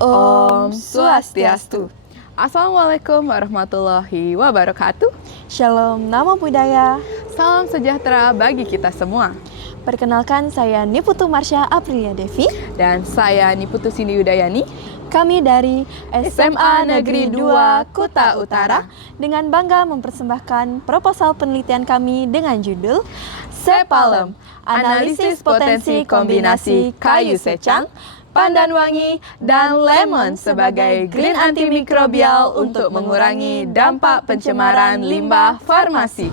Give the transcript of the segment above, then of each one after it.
Om Swastiastu. Assalamualaikum warahmatullahi wabarakatuh. Shalom, Namo Buddhaya. Salam sejahtera bagi kita semua. Perkenalkan, saya Niputu Marsha Aprilia Devi. Dan saya Niputu Cindy Udayani. Kami dari SMA Negeri 2 Kuta Utara. Dengan bangga mempersembahkan proposal penelitian kami dengan judul Sepalem, Analisis Potensi Kombinasi Kayu Secang, Pandan Wangi, dan Lemon sebagai green antimikrobial untuk mengurangi dampak pencemaran limbah farmasi.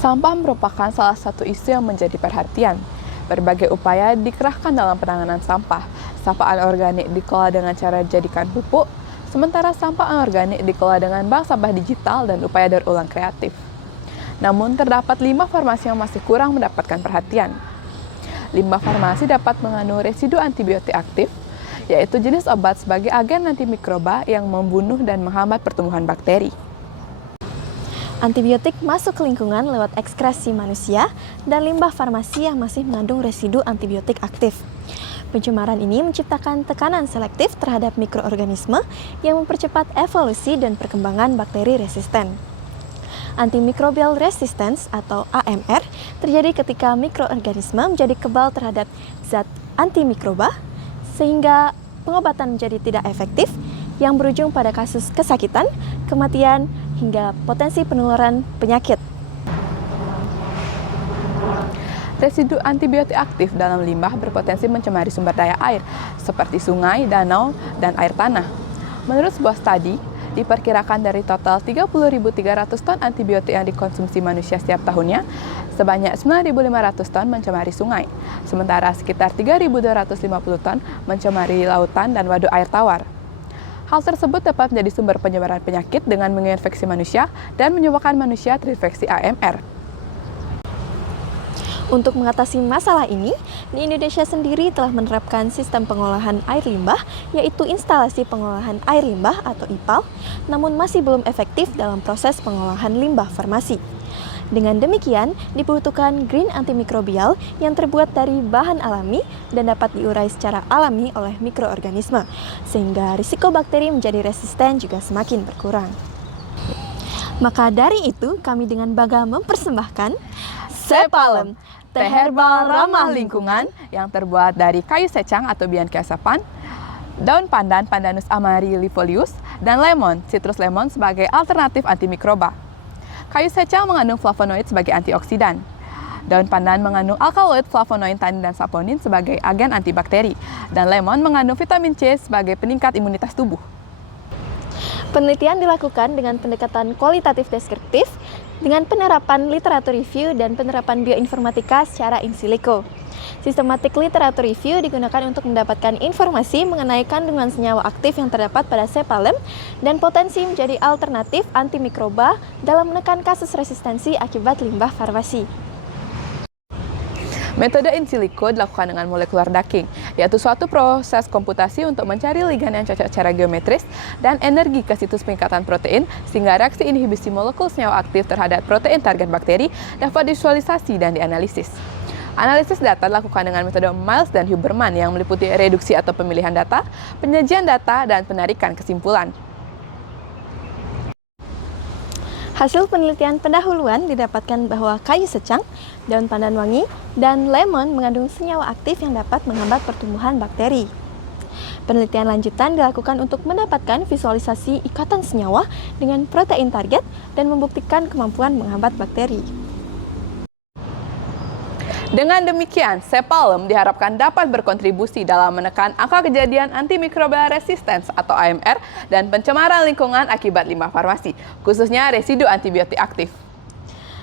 Sampah merupakan salah satu isu yang menjadi perhatian. Berbagai upaya dikerahkan dalam penanganan sampah. Sampah anorganik dikelola dengan cara dijadikan pupuk, sementara sampah anorganik dikelola dengan bank sampah digital dan upaya daur ulang kreatif. Namun terdapat limbah farmasi yang masih kurang mendapatkan perhatian. Limbah farmasi dapat mengandung residu antibiotik aktif, yaitu jenis obat sebagai agen antimikroba yang membunuh dan menghambat pertumbuhan bakteri. Antibiotik masuk ke lingkungan lewat ekskresi manusia dan limbah farmasi yang masih mengandung residu antibiotik aktif. Pencemaran ini menciptakan tekanan selektif terhadap mikroorganisme yang mempercepat evolusi dan perkembangan bakteri resisten. Antimicrobial resistance atau AMR terjadi ketika mikroorganisme menjadi kebal terhadap zat antimikroba sehingga pengobatan menjadi tidak efektif yang berujung pada kasus kesakitan, kematian, hingga potensi penularan penyakit. Residu antibiotik aktif dalam limbah berpotensi mencemari sumber daya air seperti sungai, danau, dan air tanah. Menurut sebuah studi, diperkirakan dari total 30.300 ton antibiotik yang dikonsumsi manusia setiap tahunnya, sebanyak 9.500 ton mencemari sungai, sementara sekitar 3.250 ton mencemari lautan dan waduk air tawar. Hal tersebut dapat menjadi sumber penyebaran penyakit dengan menginfeksi manusia dan menyebabkan manusia terinfeksi AMR. Untuk mengatasi masalah ini, di Indonesia sendiri telah menerapkan sistem pengolahan air limbah, yaitu instalasi pengolahan air limbah atau IPAL, namun masih belum efektif dalam proses pengolahan limbah farmasi. Dengan demikian, dibutuhkan green antimikrobial yang terbuat dari bahan alami dan dapat diurai secara alami oleh mikroorganisme, sehingga risiko bakteri menjadi resisten juga semakin berkurang. Maka dari itu, kami dengan bangga mempersembahkan Sepalem, teh herbal ramah lingkungan yang terbuat dari kayu secang atau Bianca sapan, daun pandan Pandanus amarylifolius, dan lemon, citrus lemon sebagai alternatif antimikroba. Kayu secang mengandung flavonoid sebagai antioksidan. Daun pandan mengandung alkaloid, flavonoid, tanin, dan saponin sebagai agen antibakteri. Dan lemon mengandung vitamin C sebagai peningkat imunitas tubuh. Penelitian dilakukan dengan pendekatan kualitatif deskriptif, dengan penerapan literatur review dan penerapan bioinformatika secara in silico. Systematic literature review digunakan untuk mendapatkan informasi mengenai kandungan senyawa aktif yang terdapat pada Sepalem dan potensi menjadi alternatif antimikroba dalam menekan kasus resistensi akibat limbah farmasi. Metode in silico dilakukan dengan molekular daking, yaitu suatu proses komputasi untuk mencari ligan yang cocok secara geometris dan energi ke situs pengikatan protein, sehingga reaksi inhibisi molekul senyawa aktif terhadap protein target bakteri dapat divisualisasi dan dianalisis. Analisis data dilakukan dengan metode Miles dan Huberman yang meliputi reduksi atau pemilihan data, penyajian data, dan penarikan kesimpulan. Hasil penelitian pendahuluan didapatkan bahwa kayu secang, daun pandan wangi, dan lemon mengandung senyawa aktif yang dapat menghambat pertumbuhan bakteri. Penelitian lanjutan dilakukan untuk mendapatkan visualisasi ikatan senyawa dengan protein target dan membuktikan kemampuan menghambat bakteri. Dengan demikian, Sepalem diharapkan dapat berkontribusi dalam menekan angka kejadian antimicrobial resistance atau AMR dan pencemaran lingkungan akibat limbah farmasi, khususnya residu antibiotik aktif.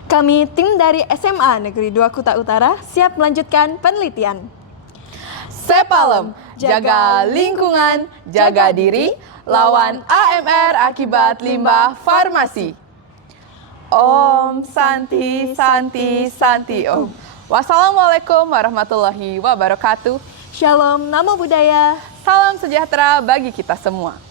Kami tim dari SMA Negeri 2 Kuta Utara siap melanjutkan penelitian. Sepalem, jaga lingkungan, jaga diri, lawan AMR akibat limbah farmasi. Om Santi Santi Santi Om. Wassalamualaikum warahmatullahi wabarakatuh. Shalom, Namo Buddhaya. Salam sejahtera bagi kita semua.